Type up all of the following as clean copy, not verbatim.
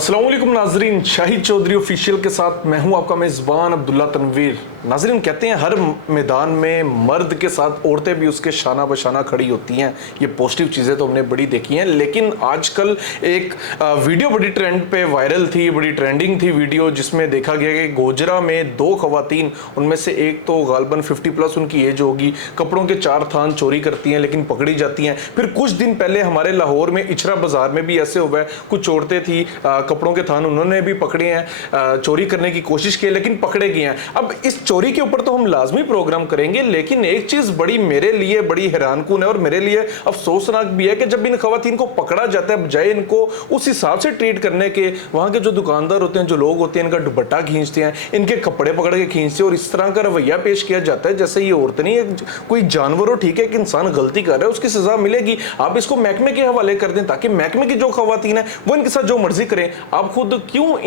अस्सलाम वालेकुम नाजरीन, शाहिद चौधरी ऑफिशियल के साथ मैं हूं आपका मेज़बान अब्दुल्ला तनवीर। नाजरीन, कहते हैं हर मैदान में मर्द के साथ औरतें भी उसके शाना बशाना खड़ी होती हैं। ये पॉजिटिव चीज़ें तो हमने बड़ी देखी हैं, लेकिन आजकल एक वीडियो बड़ी ट्रेंड पे वायरल थी, बड़ी ट्रेंडिंग थी वीडियो, जिसमें देखा गया कि गोजरा में 2 खवातीन, उनमें से एक तो गालबन 50+ उनकी एज होगी, कपड़ों के 4 थान चोरी करती हैं लेकिन पकड़ी जाती हैं। फिर कुछ दिन पहले हमारे लाहौर में इचरा बाजार में भी ऐसे हुआ है, कुछ औरतें थी, कपड़ों के थान उन्होंने भी पकड़े हैं, चोरी करने की कोशिश की लेकिन पकड़े गए हैं। अब इस चोरी के ऊपर तो हम लाजमी प्रोग्राम करेंगे, लेकिन एक चीज बड़ी मेरे लिए बड़ी हैरानकुन है और मेरे लिए अफसोसनाक भी है कि जब इन खवातीन को पकड़ा जाता है, बजाय इनको उस हिसाब से ट्रीट करने के, वहां के जो दुकानदार होते हैं, जो लोग होते हैं, इनका दुपट्टा खींचते हैं, इनके कपड़े पकड़ के खींचते हैं और इस तरह का रवैया पेश किया जाता है जैसे ये औरत नहीं है, कोई जानवर हो। ठीक है कि इंसान गलती कर रहा है, उसकी सजा मिलेगी, आप इसको महकमे के हवाले कर दें ताकि महकमे की जो खवातीन है वो इनके साथ जो मर्जी करें। आप खुद क्यों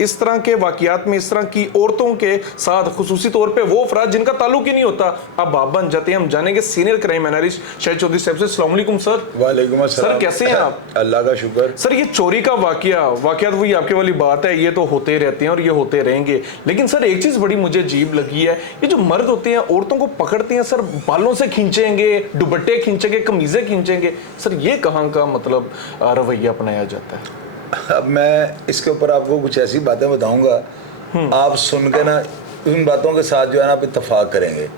इस तरह के वाकयात में, इस तरह की औरतों के साथ, खुसूसी तौर पे वो अफराद जिनका ताल्लुक ही नहीं होता, अब बाप बन जाते हैं? हम जानेंगे senior crime analyst Shahid Chaudhary साहब से। अस्सलाम वालेकुम सर। वालेकुम अस्सलाम। सर कैसे हैं आप? अल्लाह का शुक्र। सर ये चोरी का वाकयात वही आपके वाली बात है, ये तो होते रहते हैं और ये होते रहेंगे, लेकिन सर एक चीज बड़ी मुझे अजीब लगी है, ये जो मर्द होते हैं औरतों को पकड़ते हैं सर, बालों से खींचेंगे, दुपट्टे खींचेंगे, कमीजें खींचेंगे, सर ये कहाँ का मतलब रवैया अपनाया जाता है? अब मैं इसके ऊपर आपको कुछ ऐसी बातें बताऊंगा, आप सुन के ना उन बातों के साथ जो है ना आप इत्तेफाक करेंगे।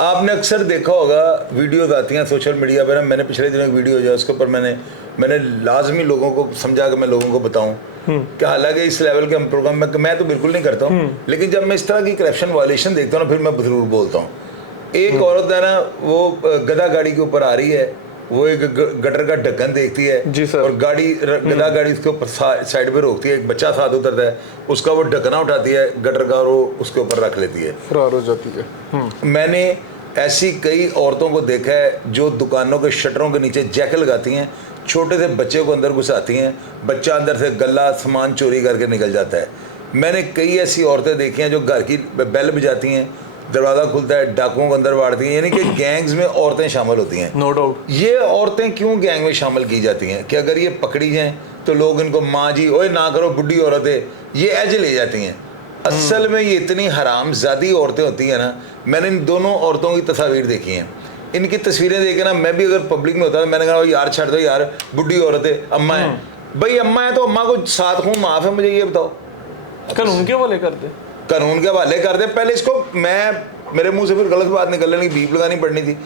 आपने अक्सर देखा होगा वीडियोज आती हैं सोशल मीडिया पर ना, मैंने पिछले दिनों एक वीडियो जो है उसके ऊपर मैंने लाजमी लोगों को समझा कि मैं लोगों को बताऊं कि हालांकि इस लेवल के हम प्रोग्राम में मैं तो बिल्कुल नहीं करता हूं, लेकिन जब मैं इस तरह की करप्शन वायलेशन देखता हूँ ना, फिर मैं जरूर बोलता हूँ। एक औरत है ना, वो गधा गाड़ी के ऊपर आ रही है, वो एक गटर का ढक्कन देखती है जी सर, और गधा गाड़ी उसके ऊपर साइड पे रोकती है, एक बच्चा साथ उतरता है, उसका वो ढक्कना उठाती है गटर का और वो उसके ऊपर रख लेती है, फरार हो जाती है। मैंने ऐसी कई औरतों को देखा है जो दुकानों के शटरों के नीचे जैक लगाती हैं, छोटे से बच्चे को अंदर घुसाती हैं, बच्चा अंदर से गला सामान चोरी करके निकल जाता है। मैंने कई ऐसी औरतें देखी हैं जो घर की बेल बजाती हैं, दरवाज़ा खुलता है, डाकुओं को अंदर बांटती हैं, यानी कि गैंग्स में औरतें शामिल होती हैं। No doubt. ये औरतें क्यों गैंग में शामिल की जाती हैं कि अगर ये पकड़ी जाएं तो लोग इनको माँ जी ओए ना करो, बुढ़ी औरत है, ये एज ले जाती हैं। असल में ये इतनी हरामजादी औरतें होती हैं ना। मैंने इन दोनों औरतों की तस्वीर देखी हैं, इनकी तस्वीरें देखे ना, मैं भी अगर पब्लिक में होता तो मैंने कहा यार छੱਡ दो यार, बुढ़ी औरत है, अम्मा है। भाई अम्मा है तो अम्मा को 7 खून माफ है, मुझे ये बताओ। कानून के हवाले कर दे, कानून के हवाले कर दे। पहले इसको मेरे मुंह से फिर गलत बात निकलने की बीप लगानी पड़नी थी।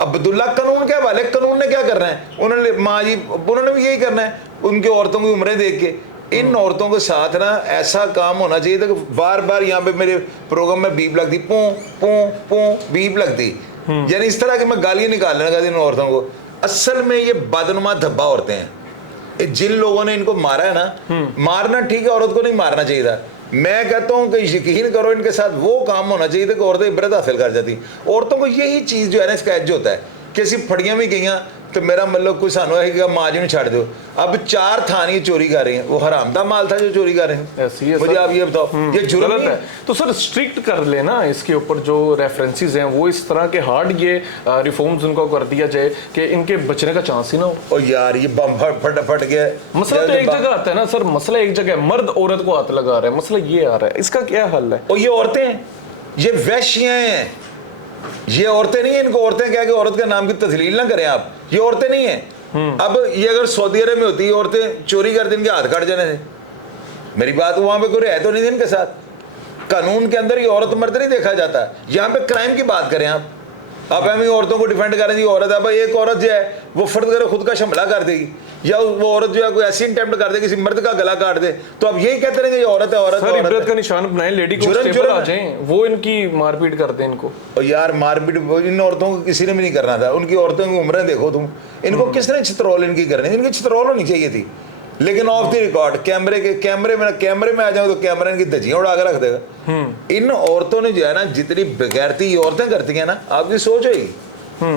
अब्दुल्ला कानून के हवाले, कानून ने क्या करना है? उन्होंने माँ जी उन्होंने भी यही करना है, उनके औरतों की उम्रें देख के। इन औरतों के साथ ना ऐसा काम होना चाहिए था कि बार बार यहाँ पे मेरे प्रोग्राम में बीप लगती, पों पों पों बीप लगती, यानी इस तरह के मैं गालियाँ निकालने लगा इन औरतों को। असल में ये बदनुमा धब्बा औरतें हैं। जिन लोगों ने इनको मारा है ना, मारना ठीक है, औरत को नहीं मारना चाहिए था। मैं कहता हूँ कि यकीन करो इनके साथ वो काम होना चाहिए था कि औरतें इबरत हासिल कर जाती। औरतों को यही चीज़ जो है ना, इसका एज होता है कि ऐसी फड़ियाँ भी गई तो मेरा मतलब कोई सानू है कि माँ जी ने छाड़ दो। अब 4 थान ये चोरी कर रहे हैं, वो हरामदा माल था जो चोरी कर रहे हैं। ऐसी है मुझे आप ये बताओ, ये जुर्म गलत है? तो सर स्ट्रिक्ट कर लेना इसके ऊपर, जो रेफरेंसेस हैं वो इस तरह के हार्ड ये रिफॉर्म्स उनको कर दिया जाए कि इनके बचने का चांस ही ना हो। और यार ये बम फट गया। मसला तो एक जगह आता है ना सर, मसला एक जगह, मर्द औरत को हाथ लगा रहा है, मसला ये आ रहा है, इसका क्या हल है? और ये औरतें, ये वैश्याएं हैं, ये औरतें नहीं है। इनको औरतें क्या कि औरत के नाम की तस्लील ना करें आप, ये औरतें नहीं है। अब ये अगर सऊदी अरब में होती, औरतें चोरी करती, इनके हाथ काट जाने थे। मेरी बात, वहां पे कोई रह तो नहीं थी इनके साथ। कानून के अंदर ये औरत मर्द नहीं देखा जाता। यहाँ पे क्राइम की बात करें आप हम ही औरतों को डिफेंड करें, औरत है भाई, एक औरत जो है वो फर्द करे खुद का हमला कर देगी, या वो औरत जो है कोई ऐसी अटेम्प्ट कर दे किसी मर्द का गला काट दे, तो अब यही कहते रहेंगे ये औरत है, औरत सर इबरत का निशान बनाए, लेडी को आ जाएं, वो इनकी मारपीट कर दें इनको। और यार मारपीट इन औरतों को किसी ने भी नहीं करना था। उनकी औरतों की उम्रें देखो तुम, इनको किसने छितरौल इनकी करनी, इनकी छितरौल होनी चाहिए थी। लेकिन ऑफ द रिकॉर्ड कैमरे में आ जाओ तो कैमरे इनकी धजियां उड़ा के रख देगा। इन औरतों ने जो है ना, जितनी बेगैरती ये औरतें करती हैं ना, आपकी सोच होगी।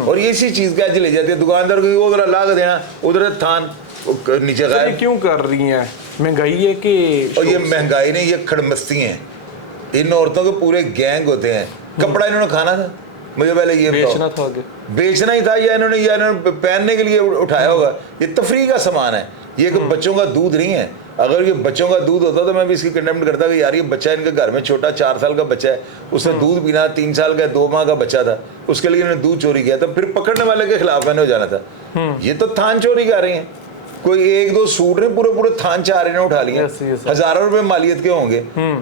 और इसी चीज का ले जाती है दुकानदार को, उधर ला के देना, उधर थान नीचे सर, ये गायब। क्यों कर रही हैं? महंगाई है कि और ये शौक से? महंगाई नहीं, ये खड़मस्ती हैं। इन औरतों के पूरे गैंग होते हैं। कपड़ा इन्होंने खाना था, मुझे पहले ये बताओ। बेचना था आगे। बेचना ही था या इन्होंने पहनने के लिए उठाया होगा। ये तफरीह का सामान है, ये कोई बच्चों का दूध नहीं है। अगर ये बच्चों का दूध होता तो मैं भी इसकी कंडेम करता कि यार ये बच्चा इनके घर में छोटा 4 साल का बच्चा है, उसने दूध पीना, 3 साल का 2 माह का बच्चा था, उसके लिए इन्होंने दूध चोरी किया था, फिर पकड़ने वाले के खिलाफ मैंने हो जाना था। ये तो थान चोरी कर रही हैं। कोई 1-2 सूट नहीं, पूरे पूरे थान 4 इन्हें उठा लिए। Yes, yes, sir. हजारों रुपए मालियत के होंगे।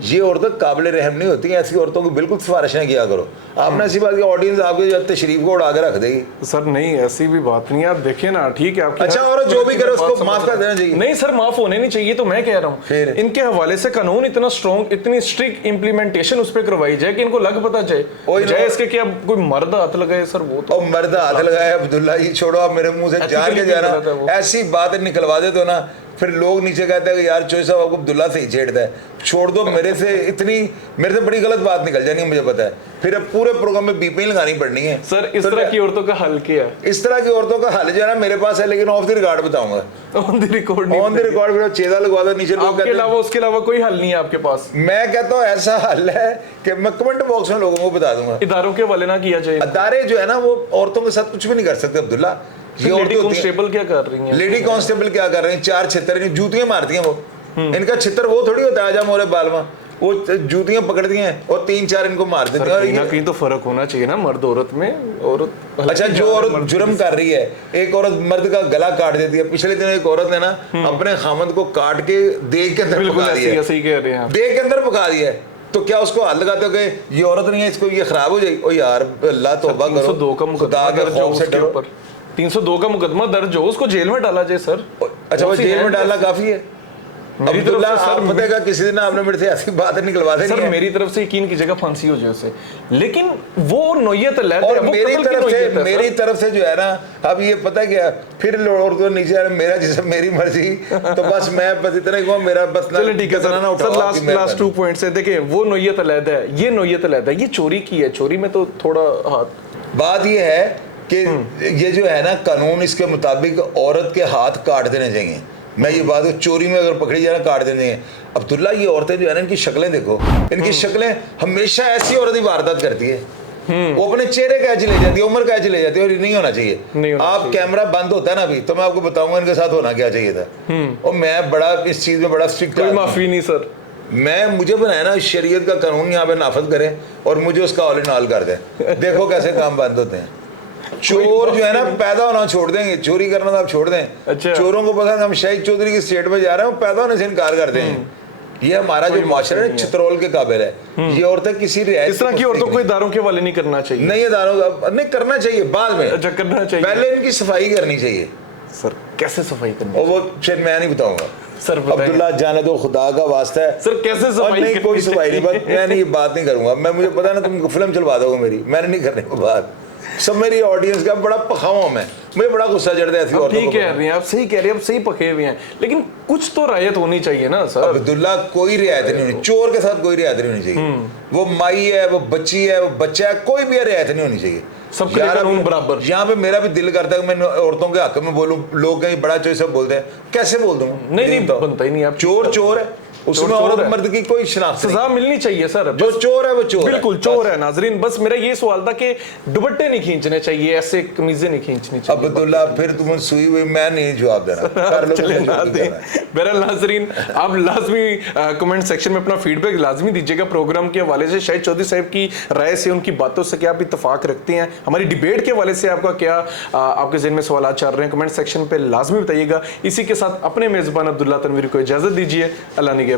ये औरतें काबिल रहम नहीं होती। ऐसी औरतों को बिल्कुल सिफारिश नहीं किया करो। आपने ऐसी बात की, ऑडियंस आपके जब तशरीफ को उड़ा के रख देगी। सर नहीं, ऐसी भी बात नहीं है। आप देखिए ना, ठीक है आपकी अच्छा, हर- और जो भी करे उसको बात माफ समझ कर देना चाहिए। नहीं सर, माफ होने नहीं चाहिए, तो मैं कह रहा फिर? हूँ इनके हवाले से कानून इतना स्ट्रॉन्ग, इतनी स्ट्रिक्ट इम्प्लीमेंटेशन उस पर करवाई जाए कि इनको लग पता जाए। वही ना। जाए इसके कि अब कोई मर्द हाथ लगाए सर, वो तो और मर्द हाथ लगाए। अब्दुल्ला ये छोड़ो, आप मेरे मुंह से जान के Ethically गलत है जाना, वो। ऐसी बात निकलवा दे तो ना, फिर लोग नीचे कहते हैं कि यार चोई साहब आपको अब्दुल्ला से ही छेड़ता है। छोड़ दो, मेरे से बड़ी गलत बात निकल जानी है, मुझे पता है। फिर अब पूरे प्रोग्राम में बीपी लगानी पड़नी है। सर इस तो तरह की औरतों का हल क्या है? इस तरह की औरतों का हल जो है ना मेरे पास है, लेकिन ऑफ द रिकॉर्ड बताऊंगा। ऑन द रिकॉर्ड नहीं ऑन द रिकॉर्ड फिर चेदा लगवा दो। नीचे लोग आपके कहते हैं, अलावा, उसके अलावा कोई हल नहीं है आपके पास? मैं कहता हूँ ऐसा हल है कि मैं कमेंट बॉक्स में लोगों को बता दूंगा। इदारों के हवाले ना किया जाए। अदारे जो है ना वो औरतों के साथ कुछ भी नहीं कर सकते अब्दुल्ला। ये लेडी औरतें होती हैं। कांस्टेबल क्या कर रही हैं? लेडी कांस्टेबल क्या कर रहे हैं? 4 छितर जूतियां मारती हैं वो। इनका छितर वो थोड़ी होता है आजा मोरे बालवा, वो जूतियां पकड़ती हैं और 3-4 इनको मार देती सर, हैं। और कहीं ना ये कहीं तो फर्क होना चाहिए ना मर्द औरत में। औरत अच्छा, जो औरत जुर्म कर रही है, एक औरत मर्द का गला काट देती है। पिछले दिनों एक औरत ने ना अपने खामद को काट के देह के अंदर बिल्कुल पका ऐसे दिया ही है। ऐसे ही कह रहे हैं आप। देह के अंदर पका दिया है। तो क्या उसको हाथ लगाते हो कि ये औरत नहीं है, इसको ये खराब हो जाएगी? ओ यार, अल्लाह तौबा 302 का करो, मुकदमा खुदा के दर्ज हो खौफ से उसके डरो। ऊपर। 302 का मुकदमा दर्ज हो, उसको जेल में डाला जाए सर। अच्छा, वो कौन सी जेल है? में डालना काफी है? मेरी तरफ अब्दुल्ला, से सर, आप पता है किसी दिन आपने मेरे से ऐसी बात निकलवा देनी सर है। मेरी तरफ से यकीन की जगह फांसी हो जाए उसे, लेकिन वो नोयत अलग है, और वो मेरी कत्ल की तरफ से नोयत है, मेरी सर। तरफ से जो है ना, अब ये पता है क्या, फिर लोग तो नीचे आ रहे, मेरा जिसम मेरी मर्जी। तो बस मैं बस इतना ही कहूँ, मेरा बस ना चलिए ठीक है कतरा ना सर। उठाओ सर आपकी लास्ट 2 पॉइंट्स है। देखिए, वो नोयत अलग है, ये नोयत अलग है। ये चोरी की है, चोरी में तो थोड़ा हाथ। बात ये है कि ये जो है ना कानून, इसके मुताबिक औरत के हाथ काट देने चाहिए। मैं ये बात, चोरी में अगर पकड़ी जाए ना काट देने हैं। अब्दुल्ला, ये औरतें जो है ना, इनकी शक्लें देखो, इनकी शक्लें हमेशा ऐसी औरत ही वारदात करती है। वो अपने चेहरे का ले जाती है, उम्र का ले जाती है, और ये नहीं होना चाहिए। नहीं होना आप कैमरा बंद होता है ना अभी, तो मैं आपको बताऊंगा इनके साथ होना क्या चाहिए था। और मैं बड़ा इस चीज में बड़ा स्ट्रिक्ट, कोई माफी नहीं सर। मुझे बनाया ना शरीयत का कानून यहाँ पे नाफज करे और मुझे उसका ऑल इन ऑल कर दे। देखो कैसे काम बंद होते हैं। चोर जो है ना पैदा होना छोड़ देंगे, चोरी करना तो आप छोड़ दें। अच्छा। चोरों को पता है हम शाहिद चौधरी की स्टेट में जा रहे हैं, वो पैदा होने से इनकार कर देंगे। ये हमारा जो माशरा है चित्रौल के काबिल है। ये औरतें किसी रियायत इस तरह की औरतों को इदारों के हवाले नहीं करना चाहिए। नहीं, इदारों नहीं करना चाहिए, बाद में। अच्छा, करना चाहिए। पहले इनकी सफाई करनी चाहिए। सर कैसे सफाई करनी? और वो शायद मैं नहीं बताऊंगा सर बताएं। अब्दुल्ला, जाने दो, खुदा का वास्ता है। सर कैसे और सफाई नहीं, कोई करनी सफाई नहीं, चाहिए? बस मैं नहीं, ये बात नहीं करूंगा मैं। मुझे पता है ना, तुम फिल्म चलवा दोगे मेरी, मैंने नहीं करने को बात। सब मेरी ऑडियंस का बड़ा पखाऊं मैं, मुझे बड़ा गुस्सा चढ़ता है ऐसी आप औरतों ठीक को। कह रही हैं, आप सही कह रही हैं, आप सही पके हुए हैं, लेकिन कुछ तो रायत होनी चाहिए ना सर। अब्दुल्ला, कोई रियायत नहीं होनी, चोर के साथ कोई रियायत नहीं होनी चाहिए। वो माई है, वो बच्ची है, वो बच्चा है, कोई भी रियायत नहीं होनी चाहिए। सबके लिए यार, कानून अब बराबर। यहाँ पे मेरा भी दिल करता है कि मैं औरतों के हक में बोलूं। लोग कहीं बड़ा चोर सब बोलते हैं, कैसे बोल दूं? नहीं बनता ही नहीं। आप चोर चोर है, उसमें चोर औरत है। मर्द की कोई शनाख्त नहीं। सजा मिलनी चाहिए सर। जो चोर है वो चोर है। बिल्कुल चोर है। नाजरीन, बस मेरा ये सवाल था कि दुपट्टे नहीं खींचने चाहिए, ऐसे कमीजें नहीं खींचनी चाहिए। अब्दुल्ला, फिर तुम सुई हुई, मैं नहीं जवाब देना। कर लो, चले तुमने ना जो दें। करना है। बहरहाल नाजरीन, आप लाजमी कमेंट सेक्शन में अपना फीडबैक लाजमी दीजिएगा प्रोग्राम के हवाले से। शाहिद चौधरी साहब की राय से, उनकी बातों से क्या आप इत्तेफाक रखते हैं? हमारी डिबेट के हवाले से आपका क्या आपके ज़हन में सवाल चल रहे हैं? कमेंट सेक्शन पे लाजमी बताइएगा। इसी के साथ अपने मेज़बान अब्दुल्ला तनवीर को इजाज़त दीजिए। अल्लाह निगहबान।